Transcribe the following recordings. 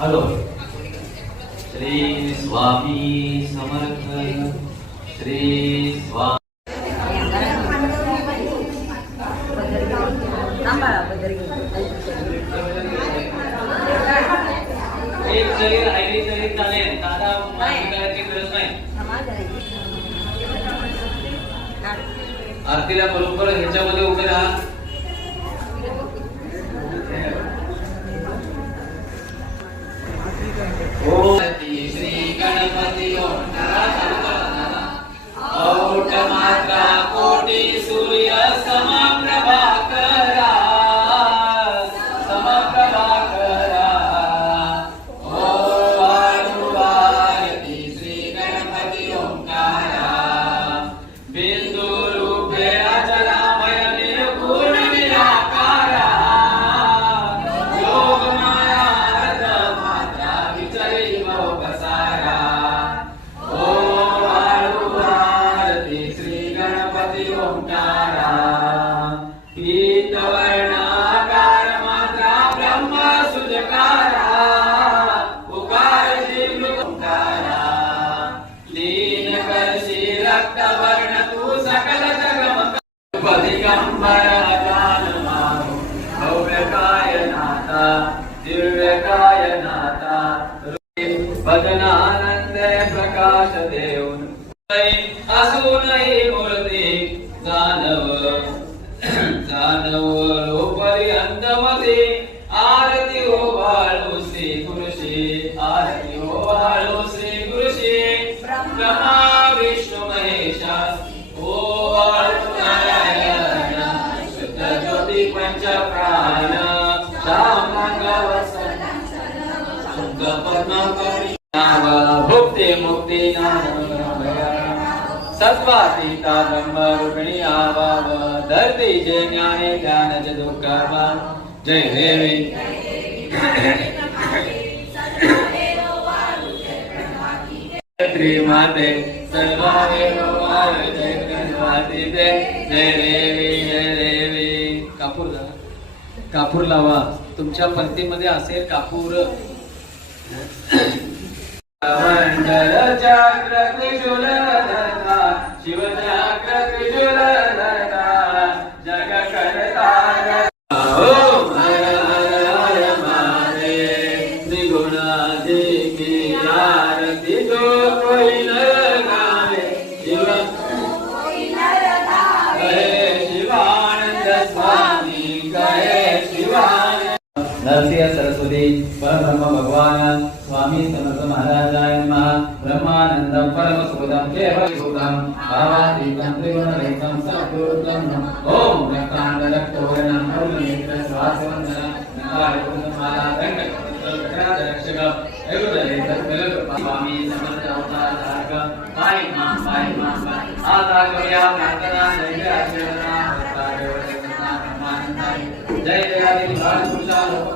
Hello. Shri Swami Samarth. Shri Swami चालेल बरबर हे करायची गरज नाही आरतीला बरोबर ह्याच्यामध्ये उभे राहा ओम श्री गणपती ओम. मध्ये आरती हो श्री गुरुशी आरती हो बाळू श्री गुरुशी ब्रह्मा विष्णू महेशा, ओ नारायण पंच प्राण शुद्ध नाम सत्वातीता ब्रह्मरूपिणी आवाव धरती जय ज्ञाने ज्ञान ज दुःख जय देवी श्री माते सर्वादेव जय गणपती जय देवी जय देवी कापूर कापूर लावा तुमच्या पंक्तीमध्ये असेल कापूर मंडल चक्र नरसिंह सरस्वती, परब्रह्म भगवान, स्वामी समर्थ महाराजाय नमः। ब्रह्मानंदम परम सुखदम केवल सुखदम भावातीतम त्रिगुणरहितम सद्गुरुतम ओम रक्तांड रक्तवर्णम अरुण नेत्र श्वासवंदन नकार माला दंड रक्षक स्वामी समर्थ अवतार धारक पाय मा पाय मा, पाय आता करूया प्रार्थना भक्तादेवता ब्रह्मानंदाय जय जयादी भारत पुरुषा लोकपाला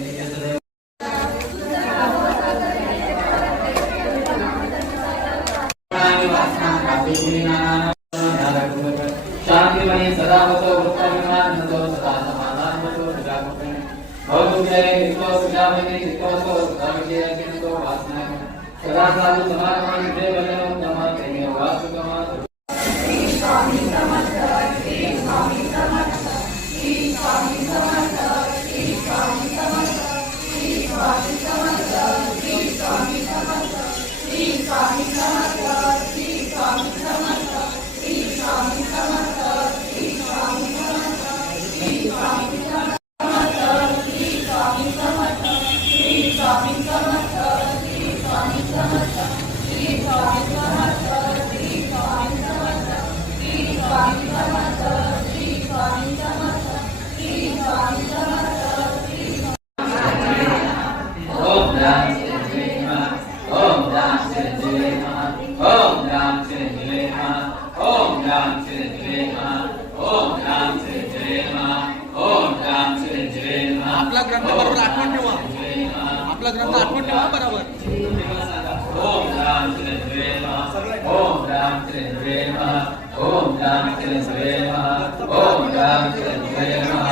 शांतिमयी सदा होतो वृत्तविमान नतो सदा समाधान होतो प्रजापती भवतुजय नित्यो सुजामती चित्तोस्तो सदा विजय किंतो वासना सदा साधु समागमन जय Ram Sri आपला ग्रंथ बरोबर आठवण ठेवा आपला ग्रंथ आठवण ठेवा बरोबर ओम राम ओम राम ओम राम ओम राम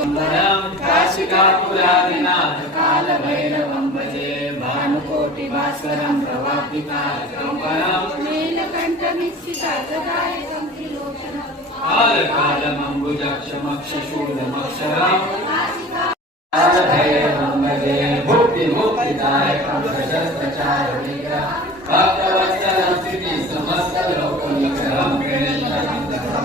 दिगंबरम काशिकाकुलादिनाथ कालभैरवं भजे भानुकोटिभास्करं प्रवापिता दिगम्बरं नीलकण्ठमीक्षितार्थदायकं त्रिलोचनं कालभैरवं भजे भुक्तिमुक्तिदायकं सशस्त्रचारुणिकं भक्तवत्सलं स्थितिं समस्तलोकनिकरं प्रणीतनं दशं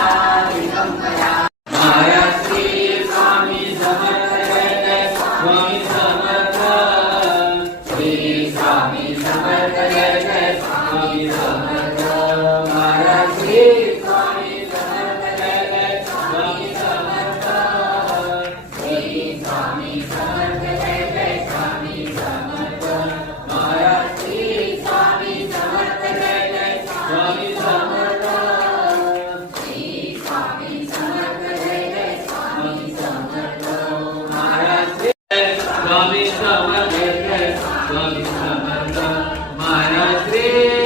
Krishna Bala, Mara Krishna.